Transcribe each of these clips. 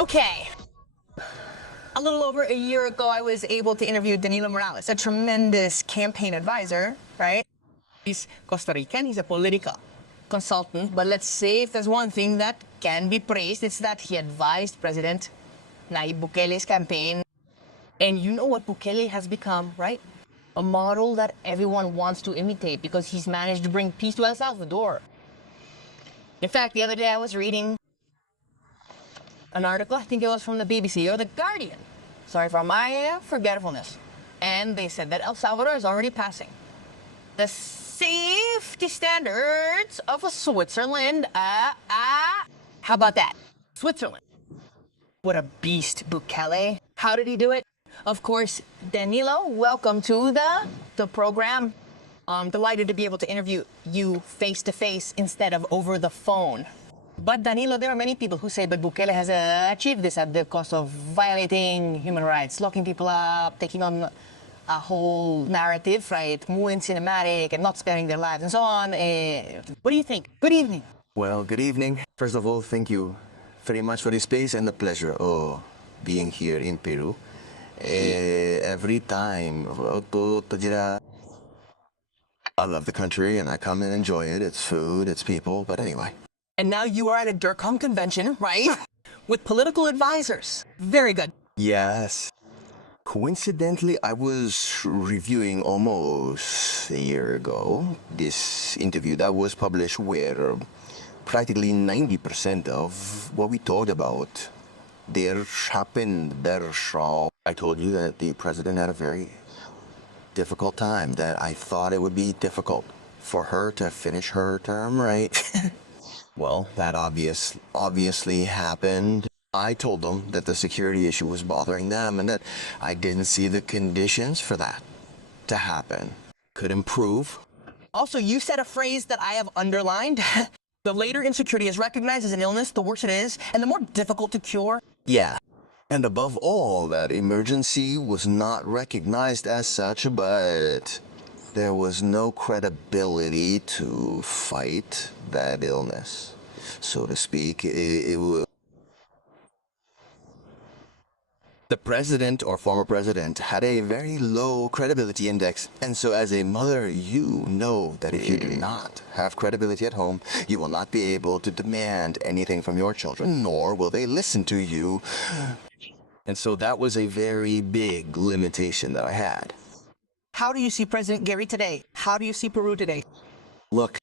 Okay. A little over a year ago, I was able to interview Danilo Morales, a tremendous campaign advisor, right? He's Costa Rican, he's a political consultant, but let's say if there's one thing that can be praised, it's that he advised President Nayib Bukele's campaign. And you know what Bukele has become, right? A model that everyone wants to imitate because he's managed to bring peace to El Salvador. In fact, the other day I was reading an article, I think it was from the BBC or The Guardian. Sorry for my forgetfulness. And they said that El Salvador is already passing the safety standards of Switzerland. How about that? Switzerland. What a beast, Bukele. How did he do it? Of course, Danilo, welcome to the program. I'm delighted to be able to interview you face-to-face instead of over the phone. But Danilo, there are many people who say that Bukele has achieved this at the cost of violating human rights, locking people up, taking on a whole narrative, right? Muy cinematic and not sparing their lives and so on. What do you think? Good evening. Well, good evening. First of all, thank you very much for the space and the pleasure of being here in Peru. Every time, I love the country and I come and enjoy it. It's food, it's people, but anyway. And now you are at a EDIRCOM convention, right? With political advisors. Very good. Yes. Coincidentally, I was reviewing almost a year ago this interview that was published where practically 90% of what we talked about there happened there. So I told you that the president had a very difficult time, that I thought it would be difficult for her to finish her term, right? Well, that obviously happened. I told them that the security issue was bothering them and that I didn't see the conditions for that to happen. Could improve. Also, you said a phrase that I have underlined. The later insecurity is recognized as an illness, the worse it is, and the more difficult to cure. Yeah. And above all, that emergency was not recognized as such, but there was no credibility to fight that illness, so to speak. The president or former president had a very low credibility index, and so as a mother, you know that if you do not have credibility at home, you will not be able to demand anything from your children, nor will they listen to you. And so that was a very big limitation that I had. How do you see President Jerí today? How do you see Peru today? Look,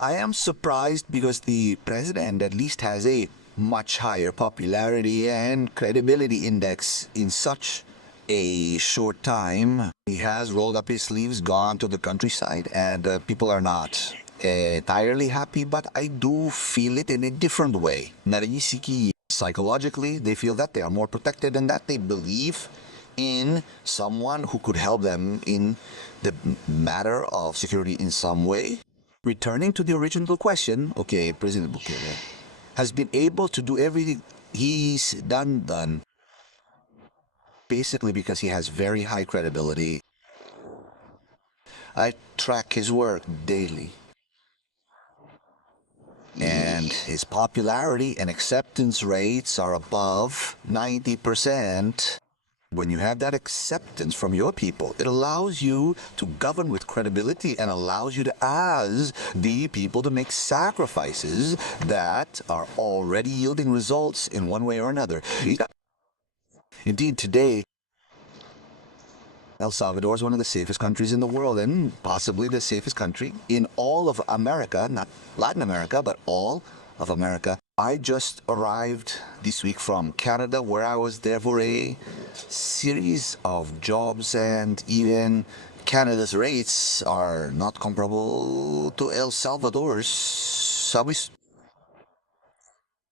I am surprised because the president at least has a much higher popularity and credibility index in such a short time. He has rolled up his sleeves, gone to the countryside, and people are not entirely happy, but I do feel it in a different way. Narisiki, psychologically, they feel that they are more protected and that they believe in someone who could help them in the matter of security in some way. Returning to the original question, okay, President Bukele has been able to do everything he's done basically because he has very high credibility. I track his work daily. And his popularity and acceptance rates are above 90%. When you have that acceptance from your people, it allows you to govern with credibility and allows you to ask the people to make sacrifices that are already yielding results in one way or another. Indeed, today, El Salvador is one of the safest countries in the world and possibly the safest country in all of America, not Latin America, but all of America. I just arrived this week from Canada, where I was there for a series of jobs, and even Canada's rates are not comparable to El Salvador's.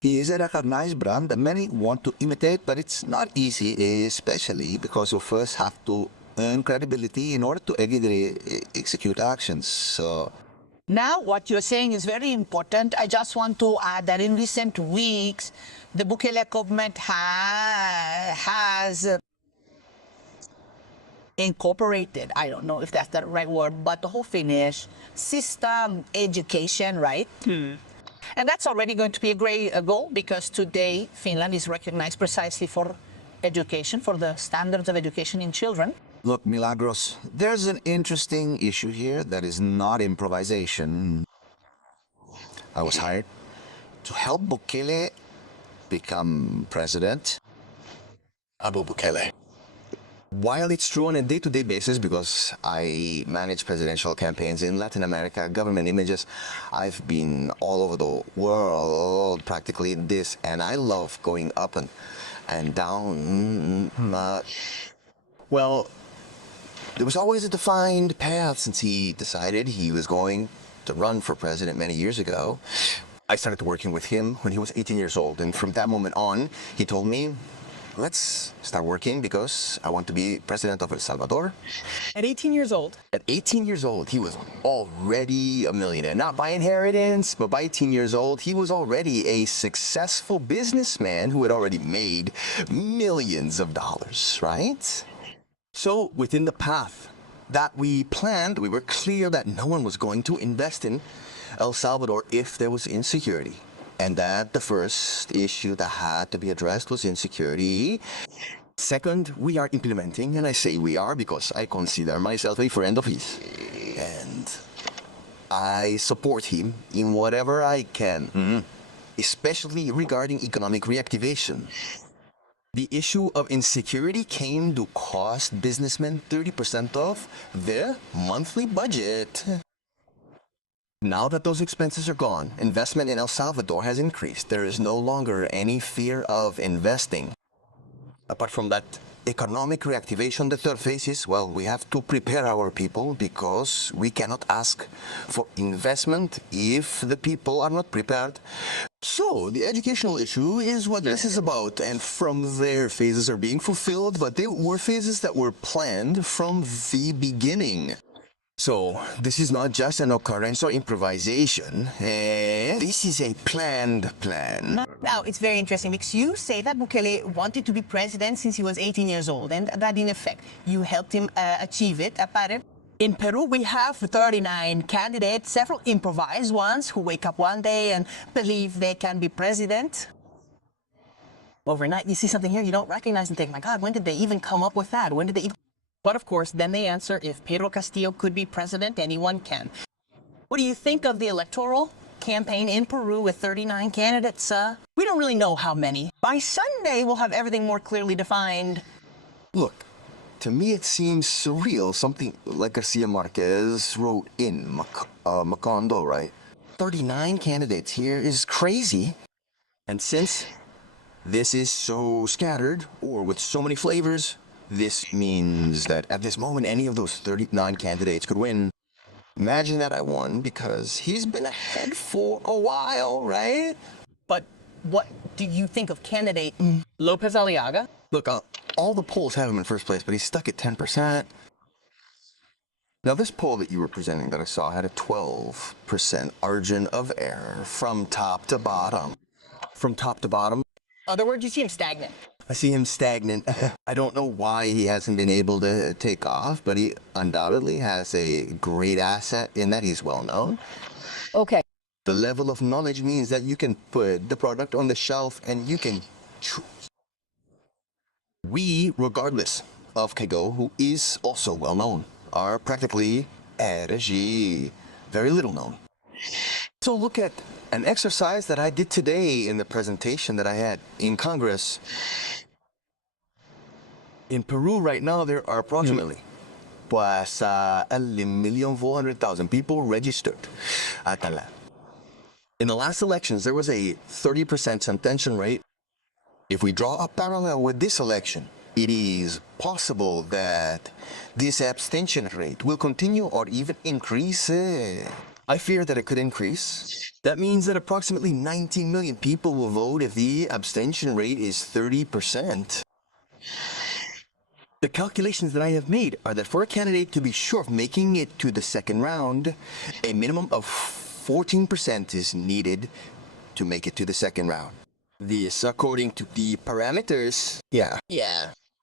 He is a recognized brand that many want to imitate, but it's not easy, especially because you first have to earn credibility in order to execute actions. So now, what you're saying is very important. I just want to add that in recent weeks, the Bukele government has incorporated, I don't know if that's the right word, but the whole Finnish system education, right? And that's already going to be a great goal, because today Finland is recognized precisely for education, for the standards of education in children. Look, Milagros, there's an interesting issue here that is not improvisation. I was hired to help Bukele become president. Abu Bukele. While it's true on a day-to-day basis, because I manage presidential campaigns in Latin America, government images, I've been all over the world practically in this, and I love going up and down. Well, there was always a defined path since he decided he was going to run for president many years ago. I started working with him when he was 18 years old, and from that moment on, he told me, let's start working because I want to be president of El Salvador. At 18 years old? At 18 years old, he was already a millionaire. Not by inheritance, but by 18 years old, he was already a successful businessman who had already made millions of dollars, right? So within the path that we planned, we were clear that no one was going to invest in El Salvador if there was insecurity. And that the first issue that had to be addressed was insecurity. Second, we are implementing, and I say we are because I consider myself a friend of his. And I support him in whatever I can, especially regarding economic reactivation. The issue of insecurity came to cost businessmen 30% of their monthly budget. Now that those expenses are gone, investment in El Salvador has increased. There is no longer any fear of investing. Apart from that economic reactivation, the third phase is, well, we have to prepare our people because we cannot ask for investment if the people are not prepared. So, the educational issue is what this is about, and from there, phases are being fulfilled, but they were phases that were planned from the beginning. So, this is not just an occurrence or improvisation. This is a planned plan. Now, it's very interesting because you say that Bukele wanted to be president since he was 18 years old, and that in effect, you helped him achieve it. In Peru, we have 39 candidates, several improvised ones who wake up one day and believe they can be president. Overnight, you see something here you don't recognize and think, my God, when did they even come up with that? When did they even... But of course, then they answer, if Pedro Castillo could be president, anyone can. What do you think of the electoral campaign in Peru with 39 candidates? We don't really know how many. By Sunday, we'll have everything more clearly defined. Look, to me it seems surreal, something like Garcia Marquez wrote in Macondo, right? 39 candidates here is crazy. And since this is so scattered, or with so many flavors, this means that at this moment, any of those 39 candidates could win. Imagine that I won because he's been ahead for a while, right? But what do you think of candidate López Arriaga? Look, all the polls have him in first place, but he's stuck at 10%. Now, this poll that you were presenting that I saw had a 12% margin of error from top to bottom. From top to bottom. In other words, you see him stagnant. I see him stagnant. I don't know why he hasn't been able to take off, but he undoubtedly has a great asset in that he's well known. Okay. The level of knowledge means that you can put the product on the shelf and you can choose. We, regardless of Kego, who is also well known, are practically RG, very little known. So look at an exercise that I did today in the presentation that I had in Congress. In Peru right now, there are approximately 1,400,000 people registered. In the last elections, there was a 30% abstention rate. If we draw a parallel with this election, it is possible that this abstention rate will continue or even increase. I fear that it could increase. That means that approximately 19 million people will vote if the abstention rate is 30%. The calculations that I have made are that for a candidate to be sure of making it to the second round, a minimum of 14% is needed to make it to the second round. This, according to the parameters, yeah.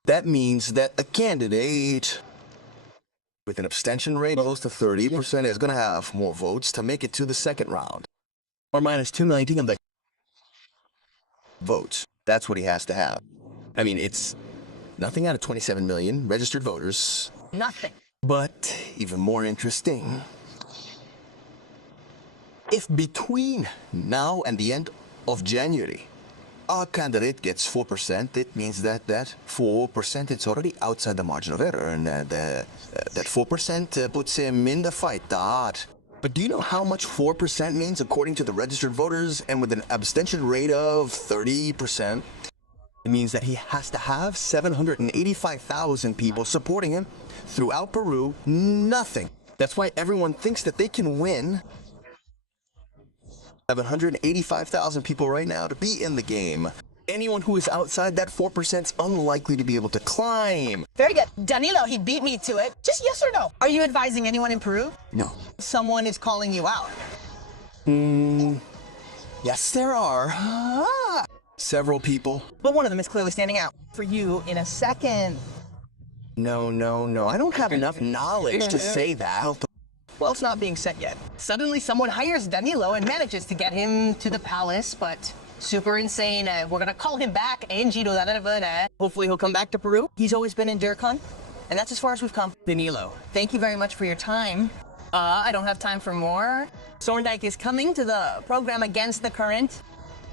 That means that a candidate with an abstention rate close to 30% is going to have more votes to make it to the second round. or minus 2 million of the votes. That's what he has to have. I mean, it's nothing out of 27 million registered voters. Nothing. But even more interesting, if between now and the end of January, our candidate gets 4%, it means that 4% it's already outside the margin of error, and that 4% puts him in the fight. But do you know how much 4% means according to the registered voters, and with an abstention rate of 30%? It means that he has to have 785,000 people supporting him throughout Peru. Nothing. That's why everyone thinks that they can win. 785,000 people right now to be in the game. Anyone who is outside that 4% is unlikely to be able to climb. Very good. Danilo, he beat me to it. Just yes or no. Are you advising anyone in Peru? No. Someone is calling you out. Yes, there are. Several people. But one of them is clearly standing out for you in a second. No. I don't have enough knowledge to say that. Well, it's not being set yet. Suddenly someone hires Danilo and manages to get him to the palace, but super insane. We're gonna call him back. Hopefully he'll come back to Peru. He's always been in EDIRCOM, and that's as far as we've come. Danilo, thank you very much for your time. I don't have time for more. Sorndijk is coming to the program Against the Current.